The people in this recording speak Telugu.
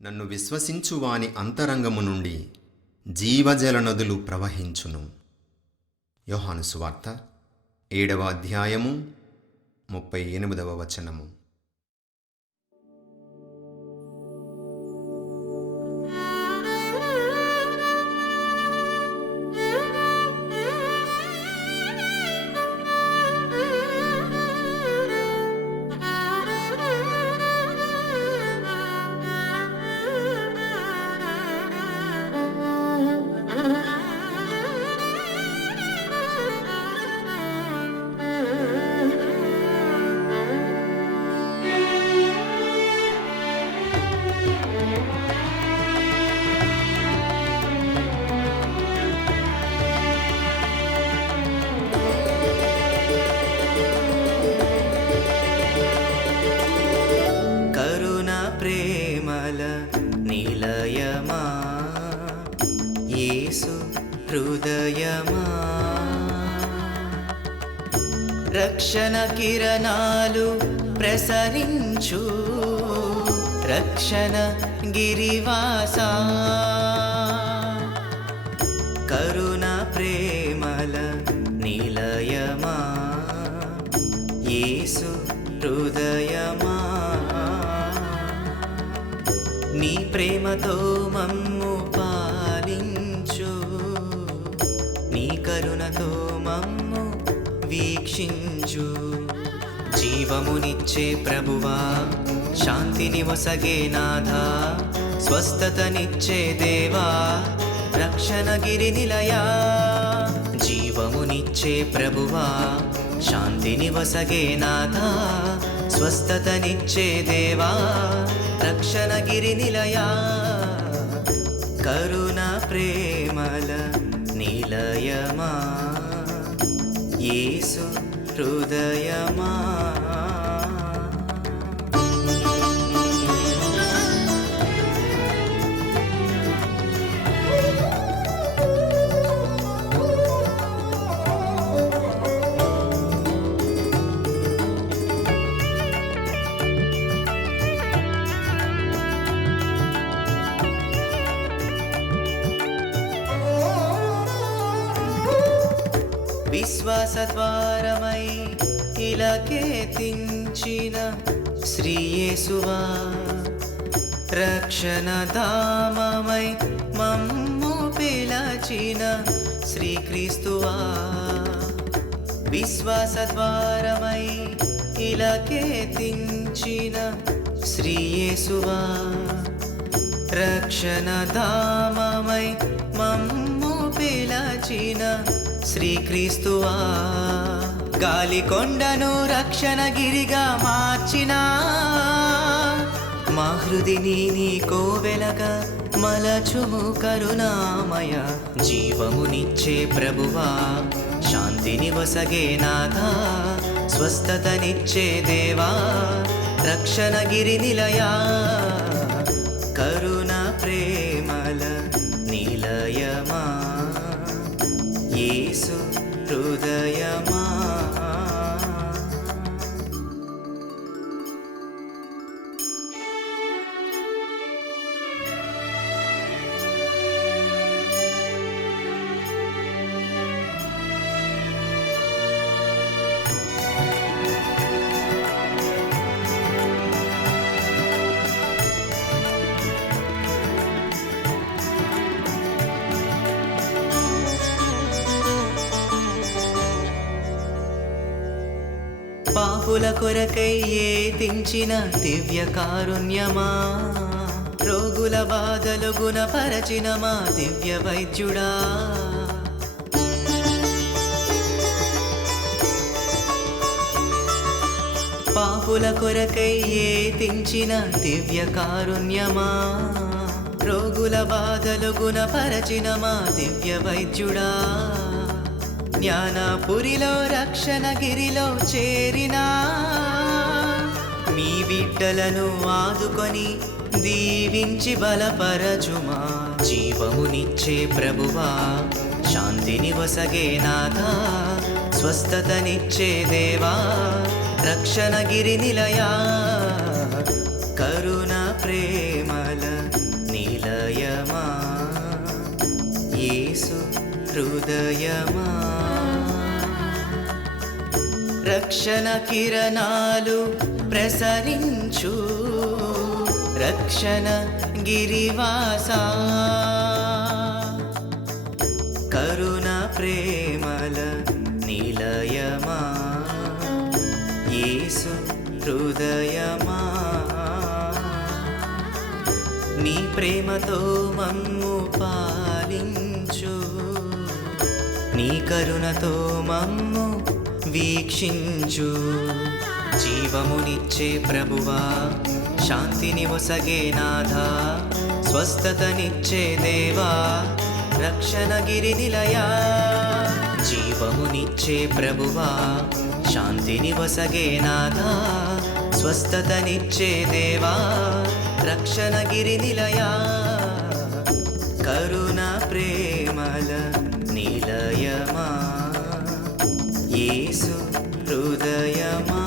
నన్ను విశ్వసించువాని అంతరంగము నుండి జీవజల నదులు ప్రవహించును. యోహాను సువార్త 7వ అధ్యాయము 38వ వచనము. ప్రేమల నిలయమా యేసు హృదయమా, రక్షణ కిరణాలు ప్రసరించు రక్షణ గిరివాసా, కరుణ ప్రేమల నిలయమా యేసు హృదయమా, నీ ప్రేమతో మమ్ము పాలించు, నీ కరుణతో మమ్ము వీక్షించు. జీవమునిచ్చే ప్రభువా, శాంతిని వసగే నాథా, స్వస్థతనిచ్చే దేవా, రక్షణ గిరి నిలయా. జీవమునిచ్చే ప్రభువా, శాంతిని వసగే నాథా, స్వస్థతనిచ్చే దేవా, రక్షణ గిరి నిలయా. కరుణ ప్రేమల నిలయమా యేసు హృదయమా. విశ్వాసద్వారమై ఇలకెత్తించిన శ్రీయేసువా, రక్షణ ధామమై మమ్ము పిలచిన శ్రీక్రీస్తువా. విశ్వాసద్వారమై ఇలకెత్తించిన శ్రీయేసువా, రక్షణ ధామమై మమ్ము పిలచిన శ్రీక్రీస్తువా. గాలి కొండను రక్షణ గిరిగా మార్చిన మా హృదిని నీ కోవెలగా మలచుము కరుణామయ. జీవమునిచ్చే ప్రభువా, శాంతిని వసగే నాథా, స్వస్థతనిచ్చే దేవా, రక్షణ గిరి నిలయా. కరుణ ప్రేమల నిలయమా యేసు హృదయమా. పాపుల కొరకై ఏతించిన దివ్య కారుణ్యమా, రోగుల బాధలు గుణపరచిన మా దివ్య వైద్యుడా. పాపుల కొరకై ఏతించిన దివ్య కారుణ్యమా, రోగుల బాధలు గుణపరచిన మా దివ్య వైద్యుడా. జ్ఞానపురిలో రక్షణ గిరిలో చేరినా మీ బిడ్డలను ఆదుకొని దీవించి బలపరచుమా. జీవమునిచ్చే ప్రభువా, శాంతిని వసగే నాథా, స్వస్థతనిచ్చే దేవా, రక్షణ గిరి నిలయా. కరుణ ప్రేమల హృదయమా రక్షణ కిరణాలు ప్రసరించు రక్షణ గిరివాసా కరుణ ప్రేమల నిలయమా యేసు హృదయమా నీ ప్రేమతో మమ్ము పాలించు నీ కరుణతో మమ్ము వీక్షించు జీవమునిచ్చే ప్రభువా శాంతిని ఒసగే నాథా స్వస్థతనిచ్చే దేవా రక్షణ గిరి నిలయా జీవమునిచ్చే ప్రభువా శాంతిని ఒసగే నాథా స్వస్థతనిచ్చే దేవా రక్షణ గిరి నిలయా కరుణ ప్రేమల నిలయమా యేసు హృదయమా